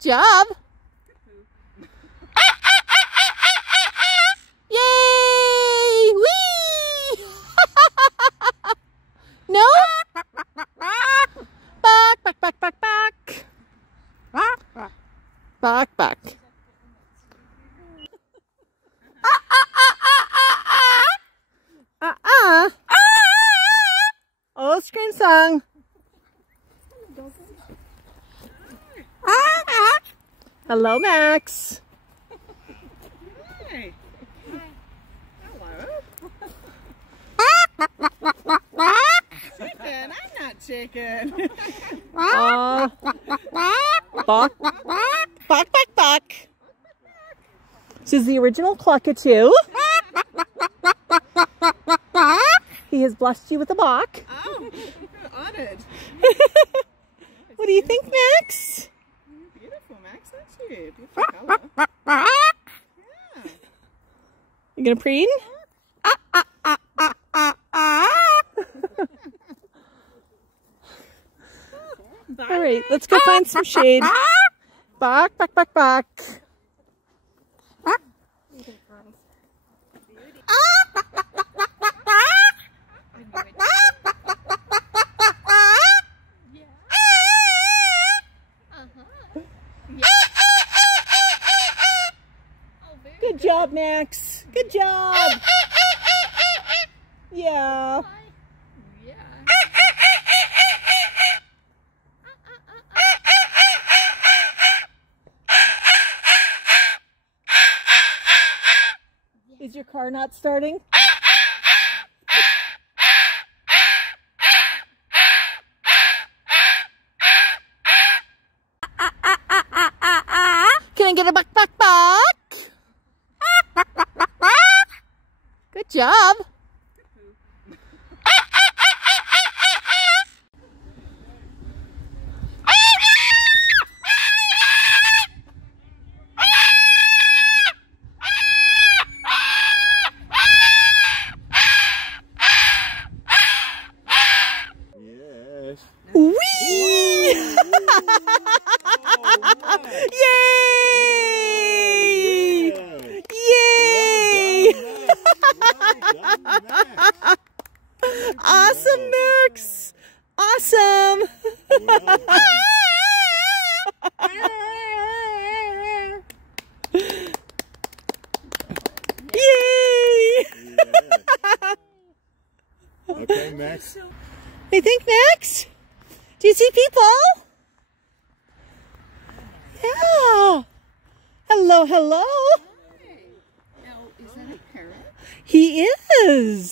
Good job. Yay! Whee! No? Bok, bok, bok, bok, bok. Bok, bok. Oh, scream song. Hello, Max. Hi. Hello. Chicken? I'm not chicken. Bok, bok, bok, bok. She's the original cluckatoo. He has blessed you with a bok. Oh, honored. What do you think, Max? Beautiful, Max. That's you. Beautiful color. Yeah. You gonna preen? All right, let's go find some shade. Bok, bok, bok, bok. Good job, Max. Good job. Yeah. Is your car not starting? Can I get a buck, buck, buck? Good job. Yes. Whee! Yay! Yay! Awesome, Max! Awesome! Yay! Okay, Max. You think, Max? Do you see people? Yeah. Hello, hello. Now, is that a parrot? He is.